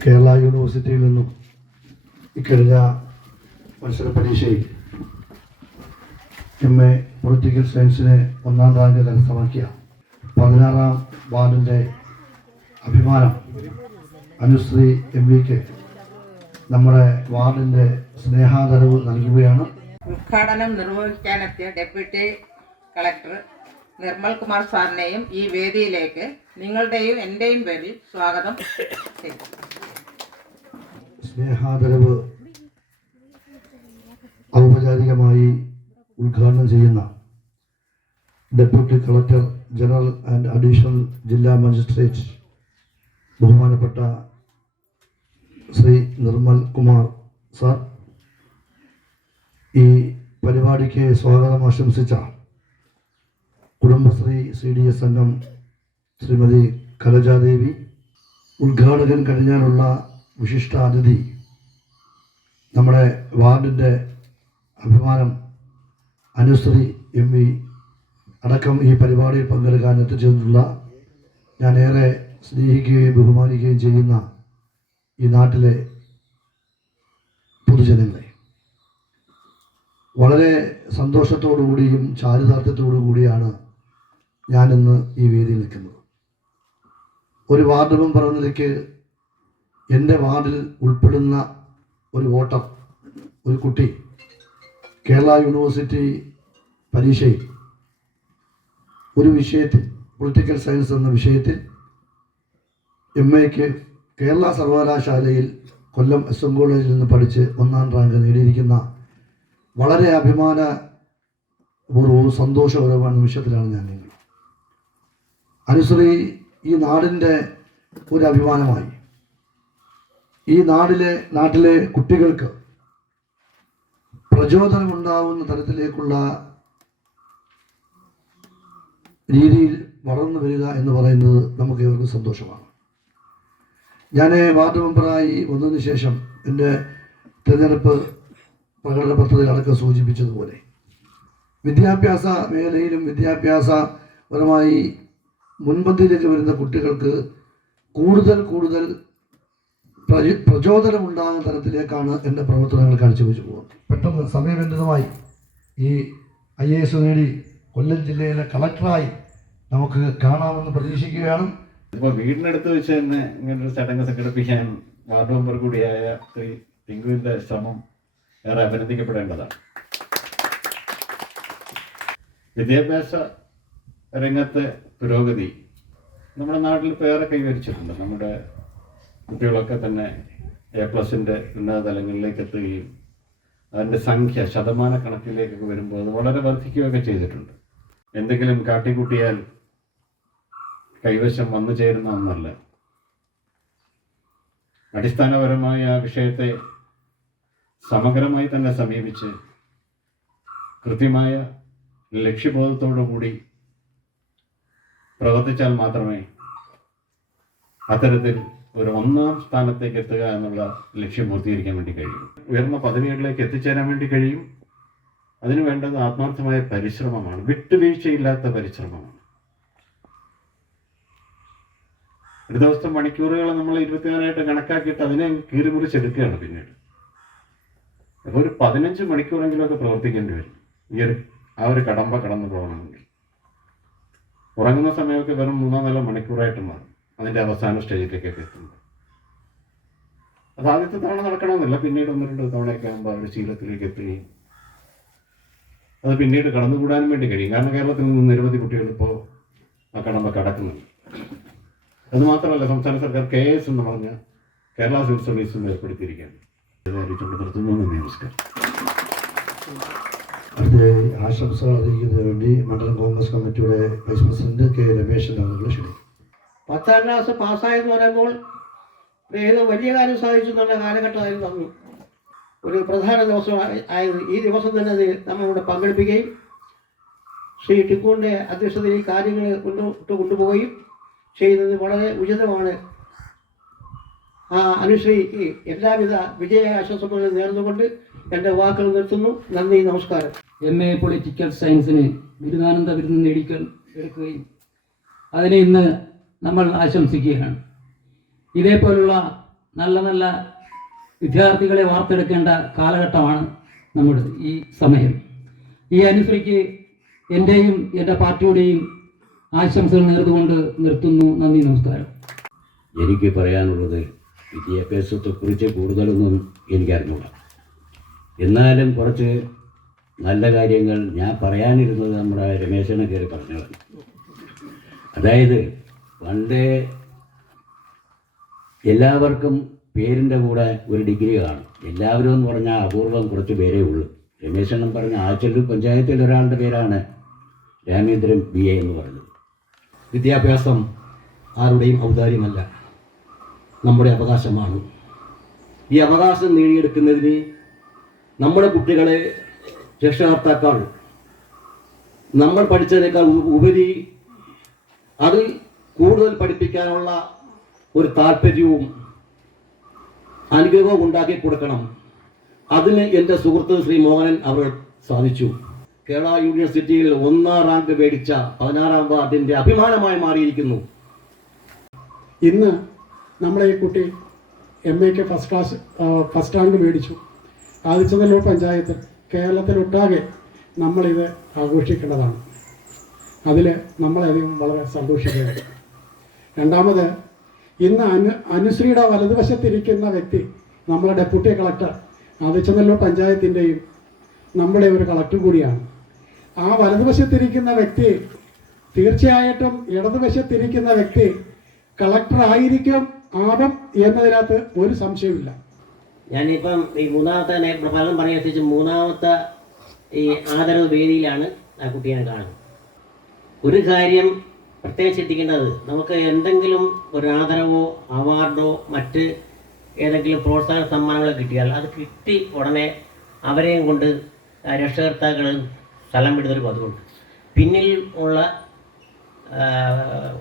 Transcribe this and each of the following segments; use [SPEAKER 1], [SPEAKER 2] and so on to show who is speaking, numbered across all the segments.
[SPEAKER 1] കേരള യൂണിവേഴ്സിറ്റിയിൽ നിന്നും ഇക്കഴിഞ്ഞ മത്സര പരീക്ഷയിൽ എം എ പൊളിറ്റിക്കൽ സയൻസിനെ ഒന്നാം റാങ്ക് കരസ്ഥമാക്കിയ പതിനാറാം വാർഡിന്റെ അഭിമാനം അനുശ്രീ എം വിക്ക് നമ്മുടെ വാർഡിന്റെ സ്നേഹാദരവ് നൽകുകയാണ്.
[SPEAKER 2] ഉദ്ഘാടനം നിർവഹിക്കാനെത്തിയ ഡെപ്യൂട്ടി കളക്ടർ നിർമ്മൽ കുമാർ സാറിനെയും ഈ വേദിയിലേക്ക് നിങ്ങളുടെയും എന്റെയും പേരിൽ സ്വാഗതം. ചെയ്യുന്നു
[SPEAKER 1] സ്നേഹാദരവ് ഔപചാരികമായി ഉദ്ഘാടനം ചെയ്യുന്ന deputy collector general and additional ജില്ലാ മജിസ്ട്രേറ്റ് ബഹുമാനപ്പെട്ട ശ്രീ നിർമ്മൽ കുമാർ സാർ ഈ പരിപാടിക്ക് സ്വാഗതം ആശംസിച്ച കുടുംബശ്രീ സി ഡി എസ് അംഗം ശ്രീമതി കലജാദേവി ഉദ്ഘാടകൻ കഴിഞ്ഞാലുള്ള വിശിഷ്ടാതിഥി നമ്മുടെ വാർഡിന്റെ അഭിമാനം അനുശ്രീ എം വി അടക്കം ഈ പരിപാടിയിൽ പങ്കെടുക്കാൻ എത്തിച്ചേർന്നിട്ടുള്ള ഞാൻ ഏറെ സ്നേഹിക്കുകയും ബഹുമാനിക്കുകയും ചെയ്യുന്ന ഈ നാട്ടിലെ പൊതുജനങ്ങളെ. വളരെ സന്തോഷത്തോടുകൂടിയും ചാരിതാർത്ഥ്യത്തോടു കൂടിയാണ് ഞാനിന്ന് ഈ വേദിയിൽ നിൽക്കുന്നത്. ഒരു വാർഡ് മെമ്പർ എന്ന നിലയ്ക്ക് എന്റെ വാർഡിൽ ഉൾപ്പെടുന്ന ഒരു ഓട്ടം ഒരു കുട്ടി കേരള യൂണിവേഴ്സിറ്റി പരീക്ഷയിൽ ഒരു വിഷയത്തിൽ പൊളിറ്റിക്കൽ സയൻസ് എന്ന വിഷയത്തിൽ എം എക്ക് കേരള സർവകലാശാലയിൽ കൊല്ലം എസ് എം കോളേജിൽ നിന്ന് പഠിച്ച് ഒന്നാം റാങ്ക് നേടിയിരിക്കുന്ന വളരെ അഭിമാനപൂർവവും സന്തോഷപരവുമായ നിമിഷത്തിലാണ് ഞാൻ നിങ്ങൾ അനുശ്രീ ഈ നാടിന്റെ ഒരു അഭിമാനമായി ഈ നാടിലെ നാട്ടിലെ കുട്ടികൾക്ക് പ്രചോദനമുണ്ടാവുന്ന തരത്തിലേക്കുള്ള രീതിയിൽ വളർന്നു വരിക എന്ന് പറയുന്നത് നമുക്ക് ഏവർക്കും സന്തോഷമാണ്. ഞാൻ വാർഡ് മെമ്പറായി വന്നതിന് ശേഷം എന്റെ തിരഞ്ഞെടുപ്പ് പ്രകടന പത്രത്തിൽ അടക്കം സൂചിപ്പിച്ചതുപോലെ വിദ്യാഭ്യാസ മേഖലയിലും വിദ്യാഭ്യാസപരമായി മുൻപന്തിയിലേക്ക് വരുന്ന കുട്ടികൾക്ക് കൂടുതൽ കൂടുതൽ പ്രചോദനമുണ്ടാകുന്ന തരത്തിലേക്കാണ് എന്റെ പ്രവർത്തനങ്ങൾ കാഴ്ചവെച്ച് പോകുന്നത്. പെട്ടെന്ന് സമയബന്ധിതമായി ഈ ഐ എ എസ് നേടി കൊല്ലം ജില്ലയിലെ കളക്ടറായി നമുക്ക് കാണാമെന്ന് പ്രതീക്ഷിക്കുകയാണ്.
[SPEAKER 3] ഇപ്പോൾ വീടിനടുത്ത് വെച്ച് തന്നെ ഇങ്ങനൊരു ചടങ്ങ് സംഘടിപ്പിക്കാൻ വാർഡ് മെമ്പർ കൂടിയായ ശ്രീ ടിങ്കുവിന്റെ ശ്രമം ഏറെ അഭിനന്ദിക്കപ്പെടേണ്ടതാണ്. വിദ്യാഭ്യാസ രംഗത്തെ പുരോഗതി നമ്മുടെ നാട്ടിൽ ഏറെ കൈവരിച്ചിട്ടുണ്ട്. നമ്മുടെ കുട്ടികളൊക്കെ തന്നെ എ പ്ലസിന്റെ ഉന്നത തലങ്ങളിലേക്ക് എത്തുകയും അതിന്റെ സംഖ്യ ശതമാന കണക്കിലേക്കൊക്കെ വരുമ്പോൾ അത് വളരെ വർദ്ധിക്കുകയൊക്കെ ചെയ്തിട്ടുണ്ട്. എന്തെങ്കിലും കാട്ടിക്കൂട്ടിയാൽ കൈവശം വന്നു ചേരുന്ന ഒന്നല്ല. അടിസ്ഥാനപരമായ ആ വിഷയത്തെ സമഗ്രമായി തന്നെ സമീപിച്ച് കൃത്യമായ ലക്ഷ്യബോധത്തോടു കൂടി പ്രവർത്തിച്ചാൽ മാത്രമേ അത്തരത്തിൽ ഒരു ഒന്നാം സ്ഥാനത്തേക്ക് എത്തുക എന്നുള്ള ലക്ഷ്യം പൂർത്തീകരിക്കാൻ വേണ്ടി കഴിയും. ഉയർന്ന പദവികളിലേക്ക് എത്തിച്ചേരാൻ വേണ്ടി കഴിയും. അതിനു വേണ്ടത് ആത്മാർത്ഥമായ പരിശ്രമമാണ്. വിട്ടുവീഴ്ചയില്ലാത്ത പരിശ്രമമാണ്. ഒരു ദിവസം മണിക്കൂറുകൾ നമ്മൾ ഇരുപത്തിനാലായിട്ട് കണക്കാക്കിയിട്ട് അതിനെ കീറിമുറിച്ചെടുക്കുകയാണ് പിന്നീട്. അപ്പോൾ ഒരു പതിനഞ്ച് മണിക്കൂറെങ്കിലും ഒക്കെ പ്രവർത്തിക്കേണ്ടി വരും. ഈ ഒരു ആ ഒരു കടമ്പ കടന്നു പോകണമെങ്കിൽ. ഉറങ്ങുന്ന സമയമൊക്കെ വെറും മൂന്നോ നാലോ മണിക്കൂറായിട്ട് മാറും. അതിന്റെ അവസാന സ്റ്റേജിലേക്കൊക്കെ എത്തുന്നത് അത് ആദ്യത്തെ തവണ നടക്കണമെന്നില്ല. പിന്നീട് ഒന്ന് രണ്ട് തവണയൊക്കെ ആകുമ്പോൾ അവരുടെ ശീലത്തിലേക്ക് എത്തുകയും അത് പിന്നീട് കടന്നുകൂടാനും വേണ്ടി കഴിയും. കാരണം കേരളത്തിൽ നിന്ന് നിരവധി കുട്ടികൾ ഇപ്പോൾ ആ കടമ്പ കടക്കുന്നുണ്ട്. അത് മാത്രമല്ല സംസ്ഥാന സർക്കാർ കെ എസ് എന്ന് പറഞ്ഞ കേരള സിവിൽ സർവീസും ഏർപ്പെടുത്തിയിരിക്കുകയാണ്. അറിയിച്ചുകൊണ്ട് നമസ്കാരം.
[SPEAKER 1] അടുത്ത ആശംസകൾ അറിയിക്കുന്നതിന് വേണ്ടി മണ്ഡലം കോൺഗ്രസ് കമ്മിറ്റിയുടെ വൈസ് പ്രസിഡന്റ് കെ രമേശൻ ആണ് ക്ഷണിക്കും
[SPEAKER 4] പത്താം ക്ലാസ് പാസ്സായെന്ന് പറയുമ്പോൾ ഏത് വലിയ കാര്യം സാധിച്ചു എന്നുള്ള കാലഘട്ടമായിരുന്നു അന്ന്. ഒരു പ്രധാന ദിവസം ആയത് ഈ ദിവസം തന്നെ അത് നമ്മളിവിടെ പങ്കെടുപ്പിക്കുകയും ശ്രീ ടിക്കുവിന്റെ അധ്യക്ഷതയിൽ കാര്യങ്ങൾ മുന്നോട്ട് കൊണ്ടുപോവുകയും ചെയ്യുന്നത് വളരെ ഉചിതമാണ്. ആ അനുശ്രീക്ക് എല്ലാവിധ വിജയ ആശ്വാസങ്ങളും നേർന്നുകൊണ്ട് എന്റെ വാക്കുകൾ നിർത്തുന്നു. നന്ദി നമസ്കാരം.
[SPEAKER 5] എം എ പൊളിറ്റിക്കൽ സയൻസിന് ബിരുദാനന്ദ ബിരുദം നേടിക്കൽ എടുക്കുകയും. അതിനെ ഇന്ന് നമ്മൾ ആശംസിക്കുകയാണ്. ഇതേപോലുള്ള നല്ല നല്ല വിദ്യാർത്ഥികളെ വാർത്തെടുക്കേണ്ട കാലഘട്ടമാണ് നമ്മുടെ ഈ സമയം. ഈ അനുസരിക്ക് എന്റെയും എന്റെ പാർട്ടിയുടെയും ആശംസകൾ നേർന്നുകൊണ്ട് നിർത്തുന്നു. നന്ദി നമസ്കാരം.
[SPEAKER 6] എനിക്ക് പറയാനുള്ളത് വിദ്യാഭ്യാസത്തെക്കുറിച്ച് കൂടുതലൊന്നും എനിക്കറിഞ്ഞൂട. എന്നാലും കുറച്ച് നല്ല കാര്യങ്ങൾ ഞാൻ പറയാനിരുന്നത് നമ്മുടെ രമേശനെ കയറി പറഞ്ഞതാണ്. അതായത് പണ്ട് എല്ലാവർക്കും പേരിന്റെ കൂടെ ഒരു ഡിഗ്രി കാണും. എല്ലാവരും എന്ന് പറഞ്ഞാൽ അപൂർവം കുറച്ച് പേരേ ഉള്ളൂ. രമേശനം പറഞ്ഞ ആച്ചല്ലൂർ പഞ്ചായത്തിൽ ഒരാളുടെ പേരാണ് രാമേന്ദ്രൻ ബി എ എന്ന് പറഞ്ഞത്
[SPEAKER 7] വിദ്യാഭ്യാസം ആരുടെയും ഔദാര്യമല്ല നമ്മുടെ അവകാശമാണ്. ഈ അവകാശം നേടിയെടുക്കുന്നതിന് നമ്മുടെ കുട്ടികളെ രക്ഷകർത്താക്കൾ നമ്മൾ പഠിച്ചതിനേക്കാൾ ഉപരി അതിൽ കൂടുതൽ പഠിപ്പിക്കാനുള്ള ഒരു താല്പര്യവും അനുഗ്രഹവും ഉണ്ടാക്കി കൊടുക്കണം. അതിന് എന്റെ സുഹൃത്ത് ശ്രീ മോഹനൻ അവർ സാധിച്ചു. കേരള യൂണിവേഴ്സിറ്റിയിൽ ഒന്നാം റാങ്ക് മേടിച്ച പതിനാറാം വാർഡിന്റെ അഭിമാനമായി മാറിയിരിക്കുന്നു.
[SPEAKER 8] ഇന്ന് നമ്മളെ ഈ കുട്ടി M K first class first rank മേടിച്ചു. ആദിച്ചനല്ലൂർ പഞ്ചായത്ത് കേരളത്തിലൊട്ടാകെ നമ്മളിത് ആഘോഷിക്കേണ്ടതാണ്. അതിൽ നമ്മളധികം വളരെ സന്തോഷിക്കുകയാണ്. രണ്ടാമത് ഇന്ന് അനു അനുശ്രീയുടെ വലതുവശത്തിരിക്കുന്ന വ്യക്തി നമ്മുടെ ഡെപ്യൂട്ടി കളക്ടർ ആദിച്ചനല്ലൂർ പഞ്ചായത്തിന്റെയും നമ്മുടെ ഒരു കളക്ടർ കൂടിയാണ്. ആ വലതുവശത്തിരിക്കുന്ന വ്യക്തി തീർച്ചയായിട്ടും ഇടതുവശത്തിരിക്കുന്ന വ്യക്തി കളക്ടർ ആയിരിക്കും ആവും എന്നതിനകത്ത് ഒരു സംശയമില്ല
[SPEAKER 4] ഞാനിപ്പം ഈ മൂന്നാമത്തെ പ്രഭാതം പറഞ്ഞനുസരിച്ച് മൂന്നാമത്തെ ഈ ആദരവ് വേദിയിലാണ് ആ കുട്ടിയെ കാണുന്നത്. ഒരു കാര്യം പ്രത്യേകം ശ്രദ്ധിക്കേണ്ടത് നമുക്ക് എന്തെങ്കിലും ഒരു ആദരവോ അവാർഡോ മറ്റ് ഏതെങ്കിലും പ്രോത്സാഹന സമ്മാനങ്ങളോ കിട്ടിയാൽ അത് കിട്ടി ഉടനെ അവരെയും കൊണ്ട് രക്ഷകർത്താക്കൾ സ്ഥലം വിടുന്നൊരു പതിവുണ്ട്. പിന്നിൽ ഉള്ള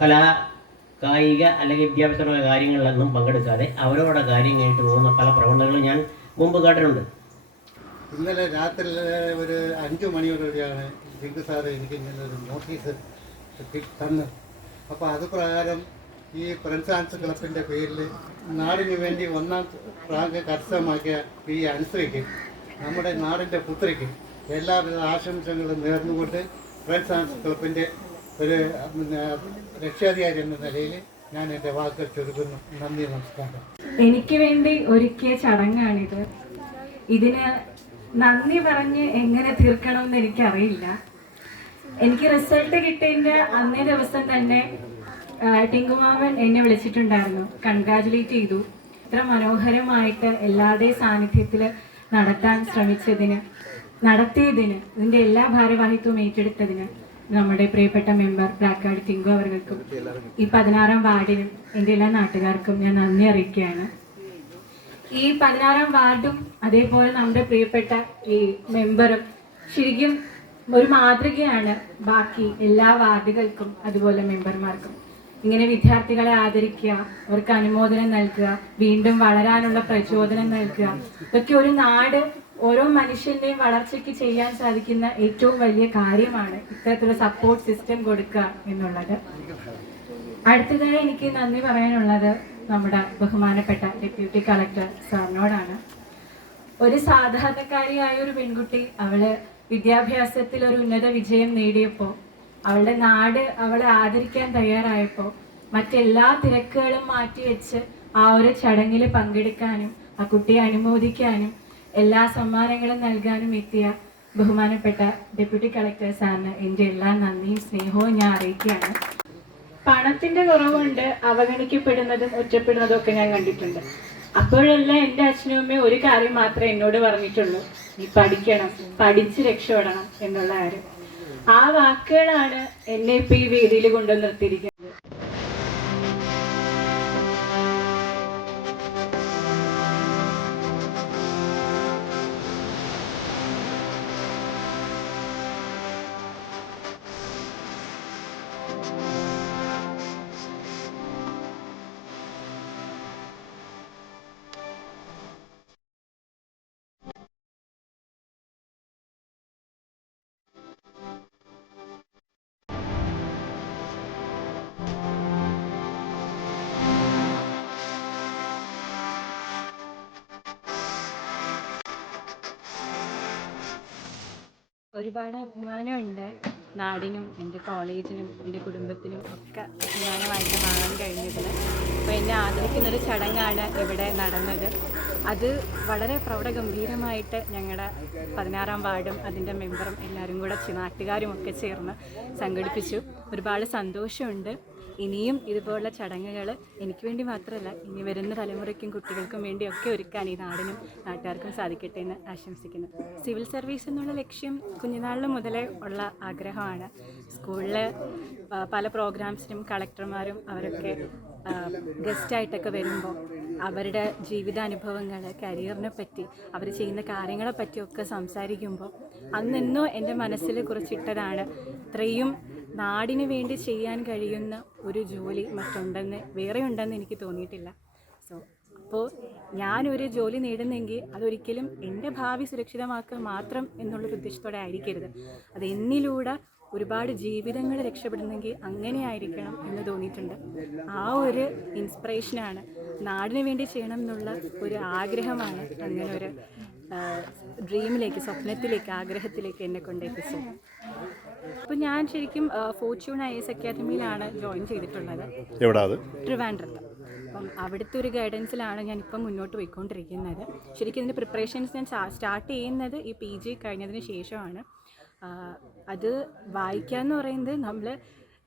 [SPEAKER 4] കലാ കായിക അല്ലെങ്കിൽ വിദ്യാഭ്യാസപരമായ കാര്യങ്ങളിലൊന്നും പങ്കെടുക്കാതെ അവരോടെ കാര്യം കഴിഞ്ഞിട്ട് പോകുന്ന പല പ്രവണതകളും ഞാൻ മുമ്പ് കേട്ടിട്ടുണ്ട്.
[SPEAKER 9] ഇന്നലെ രാത്രി ഒരു അഞ്ചു മണിയോടുകൂടിയാണ് ജിങ്കു സാറ് എനിക്ക് ഇങ്ങനെ ഒരു നോട്ടീസ് തന്നത് അപ്പോൾ അത് പ്രകാരം ഈ ഫ്രണ്ട്സ് ആൻസ് ക്ലബിന്റെ പേരിൽ നാടിനു വേണ്ടി ഒന്നാം റാങ്ക് കരസ്ഥമാക്കിയ പി അനുശ്രീക്ക് നമ്മുടെ നാടിന്റെ പുത്രിക്ക് എല്ലാവിധ ആശംസകളും നേർന്നുകൊണ്ട് ഫ്രണ്ട്സ് ആൻസ് ക്ലബിന്റെ ഒരു രക്ഷാധികാരി എന്ന നിലയിൽ ഞാൻ എന്റെ വാക്കുകൾ ചുരുക്കുന്നു. നന്ദി നമസ്കാരം.
[SPEAKER 10] എനിക്ക് വേണ്ടി ഒരുക്കിയ ചടങ്ങാണിത്. ഇതിന് നന്ദി പറഞ്ഞ് എങ്ങനെ തീർക്കണമെന്ന് എനിക്കറിയില്ല. എനിക്ക് റിസൾട്ട് കിട്ടിയതിന്റെ അന്നേ ദിവസം തന്നെ ടിങ്കുമാമൻ എന്നെ വിളിച്ചിട്ടുണ്ടായിരുന്നു. കൺഗ്രാജുലേറ്റ് ചെയ്തു. ഇത്ര മനോഹരമായിട്ട് എല്ലാവരുടെയും സാന്നിധ്യത്തിൽ നടത്താൻ ശ്രമിച്ചതിന് നടത്തിയതിന് ഇതിന്റെ എല്ലാ ഭാരവാഹിത്വവും ഏറ്റെടുത്തതിന് നമ്മുടെ പ്രിയപ്പെട്ട മെമ്പർ പ്ലാക്കാട് ടിങ്കു അവർക്കും ഈ പതിനാറാം വാർഡിനും എന്റെ എല്ലാ നാട്ടുകാർക്കും ഞാൻ നന്ദി അറിയിക്കുകയാണ്. ഈ പതിനാറാം വാർഡും അതേപോലെ നമ്മുടെ പ്രിയപ്പെട്ട ഈ മെമ്പറും ശരിക്കും ഒരു മാതൃകയാണ് ബാക്കി എല്ലാ വാർഡുകൾക്കും അതുപോലെ മെമ്പർമാർക്കും. ഇങ്ങനെ വിദ്യാർത്ഥികളെ ആദരിക്കുക അവർക്ക് അനുമോദനം നൽകുക വീണ്ടും വളരാനുള്ള പ്രചോദനം നൽകുക ഇതൊക്കെ ഒരു നാട് ഓരോ മനുഷ്യന്റെയും വളർച്ചയ്ക്ക് ചെയ്യാൻ സാധിക്കുന്ന ഏറ്റവും വലിയ കാര്യമാണ് ഇത്തരത്തിലുള്ള സപ്പോർട്ട് സിസ്റ്റം കൊടുക്കുക എന്നുള്ളത്. അടുത്തതായി എനിക്ക് നന്ദി പറയാനുള്ളത് നമ്മുടെ ബഹുമാനപ്പെട്ട ഡെപ്യൂട്ടി കളക്ടർ സാറിനോടാണ്. ഒരു സാധാരണക്കാരിയായ ഒരു പെൺകുട്ടി അവൾ വിദ്യാഭ്യാസത്തിൽ ഒരു ഉന്നത വിജയം നേടിയപ്പോൾ അവളുടെ നാട് അവളെ ആദരിക്കാൻ തയ്യാറായപ്പോൾ മറ്റെല്ലാ തിരക്കുകളും മാറ്റിവെച്ച് ആ ഒരു ചടങ്ങിൽ പങ്കെടുക്കാനും ആ കുട്ടിയെ അനുമോദിക്കാനും എല്ലാ സമ്മാനങ്ങളും നൽകാനും എത്തിയ ബഹുമാനപ്പെട്ട ഡെപ്യൂട്ടി കളക്ടർ സാറിന് എന്റെ എല്ലാ നന്ദിയും സ്നേഹവും ഞാൻ അറിയിക്കുകയാണ്. പണത്തിന്റെ കുറവുണ്ട് അവഗണിക്കപ്പെടുന്നതും ഒറ്റപ്പെടുന്നതും ഒക്കെ ഞാൻ കണ്ടിട്ടുണ്ട്. അപ്പോഴെല്ലാം എന്റെ അച്ഛനും അമ്മയും ഒരു കാര്യം മാത്രമേ എന്നോട് പറഞ്ഞിട്ടുള്ളൂ. നീ പഠിക്കണം പഠിച്ച് രക്ഷപ്പെടണം എന്നുള്ള കാര്യം. ആ വാക്കുകളാണ് എന്നെ ഇപ്പൊ ഈ വേദിയിൽ കൊണ്ടു നിർത്തിയിരിക്കുന്നത്. ഒരുപാട് അഭിമാനമുണ്ട്. നാടിനും എന്റെ കോളേജിനും എന്റെ കുടുംബത്തിനും ഒക്കെ അഭിമാനമായിട്ട് മാറാൻ കഴിഞ്ഞതിൽ അപ്പോൾ എന്നെ ആദരിക്കുന്നൊരു ചടങ്ങാണ് ഇവിടെ നടന്നത്. അത് വളരെ പ്രൗഢഗംഭീരമായിട്ട് ഞങ്ങളുടെ പതിനാറാം വാർഡും അതിന്റെ മെമ്പറും എല്ലാവരും കൂടെ നാട്ടുകാരും ഒക്കെ ചേർന്ന് സംഘടിപ്പിച്ചു. ഒരുപാട് സന്തോഷമുണ്ട്. ഇനിയും ഇതുപോലുള്ള ചടങ്ങുകൾ എനിക്ക് വേണ്ടി മാത്രമല്ല ഇനി വരുന്ന തലമുറയ്ക്കും കുട്ടികൾക്കും വേണ്ടിയൊക്കെ ഒരുക്കാൻ ഈ നാടിനും നാട്ടുകാർക്കും സാധിക്കട്ടെ എന്ന് ആശംസിക്കുന്നു. സിവിൽ സർവീസ് എന്നുള്ള ലക്ഷ്യം കുഞ്ഞുനാളിൽ മുതലേ ഉള്ള ആഗ്രഹമാണ്. സ്കൂളിൽ പല പ്രോഗ്രാംസിനും കളക്ടർമാരും അവരൊക്കെ ഗസ്റ്റായിട്ടൊക്കെ വരുമ്പോൾ അവരുടെ ജീവിതാനുഭവങ്ങൾ കരിയറിനെ പറ്റി അവർ ചെയ്യുന്ന കാര്യങ്ങളെ പറ്റിയൊക്കെ സംസാരിക്കുമ്പോൾ അന്നെന്നോ എന്റെ മനസ്സിൽ കുറിച്ചിട്ടതാണ് ഇത്രയും നാടിന് വേണ്ടി ചെയ്യാൻ കഴിയുന്ന ഒരു ജോലി മറ്റുണ്ടെന്ന് വേറെ ഉണ്ടെന്ന് എനിക്ക് തോന്നിയിട്ടില്ല. സോ അപ്പോൾ ഞാനൊരു ജോലി നേടുന്നെങ്കിൽ അതൊരിക്കലും എന്റെ ഭാവി സുരക്ഷിതമാക്കുക മാത്രം എന്നുള്ളൊരു ഉദ്ദേശത്തോടെ ആയിരിക്കരുത്. അത് എന്നിലൂടെ ഒരുപാട് ജീവിതങ്ങൾ രക്ഷപ്പെടുന്നെങ്കിൽ അങ്ങനെ ആയിരിക്കണം എന്ന് തോന്നിയിട്ടുണ്ട്. ആ ഒരു ഇൻസ്പിറേഷനാണ് നാടിന് വേണ്ടി ചെയ്യണം എന്നുള്ള ഒരു ആഗ്രഹമാണ് അങ്ങനെ ഒരു ഡ്രീമിലേക്ക് സ്വപ്നത്തിലേക്ക് ആഗ്രഹത്തിലേക്ക് എന്നെ കൊണ്ടെത്തിച്ചത്. അപ്പോൾ ഞാൻ ശരിക്കും ഫോർച്യൂൺ ഐ എസ് അക്കാദമിയിലാണ് ജോയിൻ ചെയ്തിട്ടുള്ളത്.
[SPEAKER 11] എവിടെ അത്?
[SPEAKER 10] ട്രിവാൻഡ്രത്ത് അപ്പം അവിടുത്തെ ഒരു ഗൈഡൻസിലാണ് ഞാൻ ഇപ്പം മുന്നോട്ട് പോയിക്കൊണ്ടിരിക്കുന്നത്. ശരിക്കും ഇതിന്റെ പ്രിപ്പറേഷൻസ് ഞാൻ സ്റ്റാർട്ട് ചെയ്യുന്നത് ഈ പി ജി കഴിഞ്ഞതിന് ശേഷമാണ്. അത് വായിക്കുക എന്ന് പറയുന്നത് നമ്മൾ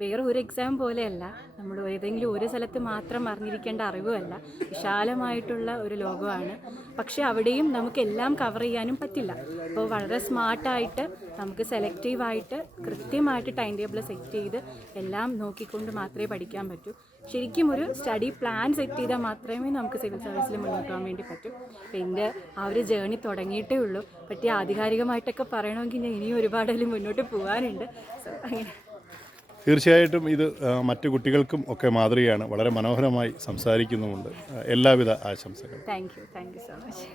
[SPEAKER 10] വേറെ ഒരു എക്സാം പോലെയല്ല. നമ്മൾ ഏതെങ്കിലും ഒരു സ്ഥലത്ത് മാത്രം അറിഞ്ഞിരിക്കേണ്ട അറിവുമല്ല വിശാലമായിട്ടുള്ള ഒരു ലോകമാണ്. പക്ഷേ അവിടെയും നമുക്ക് എല്ലാം കവർ ചെയ്യാനും പറ്റില്ല. അപ്പോൾ വളരെ സ്മാർട്ടായിട്ട് നമുക്ക് സെലക്റ്റീവായിട്ട് കൃത്യമായിട്ട് ടൈം ടേബിൾ സെറ്റ് ചെയ്ത് എല്ലാം നോക്കിക്കൊണ്ട് മാത്രമേ പഠിക്കാൻ പറ്റൂ. ശരിക്കും ഒരു സ്റ്റഡി പ്ലാൻ സെറ്റ് ചെയ്താൽ മാത്രമേ നമുക്ക് സിവിൽ സർവീസിൽ മുന്നോട്ട് പോകാൻ വേണ്ടി പറ്റൂ. അപ്പം എന്റെ ആ ഒരു ജേണി തുടങ്ങിയിട്ടേ ഉള്ളൂ. പറ്റി ആധികാരികമായിട്ടൊക്കെ പറയണമെങ്കിൽ ഞാൻ ഇനിയും ഒരുപാടെല്ലാം മുന്നോട്ട് പോകാനുണ്ട്. സോ അങ്ങനെ.
[SPEAKER 11] തീർച്ചയായിട്ടും ഇത് മറ്റു കുട്ടികൾക്കും ഒക്കെ മാതൃകയാണ്. വളരെ മനോഹരമായി സംസാരിക്കുന്നുമുണ്ട്. എല്ലാവിധ ആശംസകളും.
[SPEAKER 10] Thank you thank you so much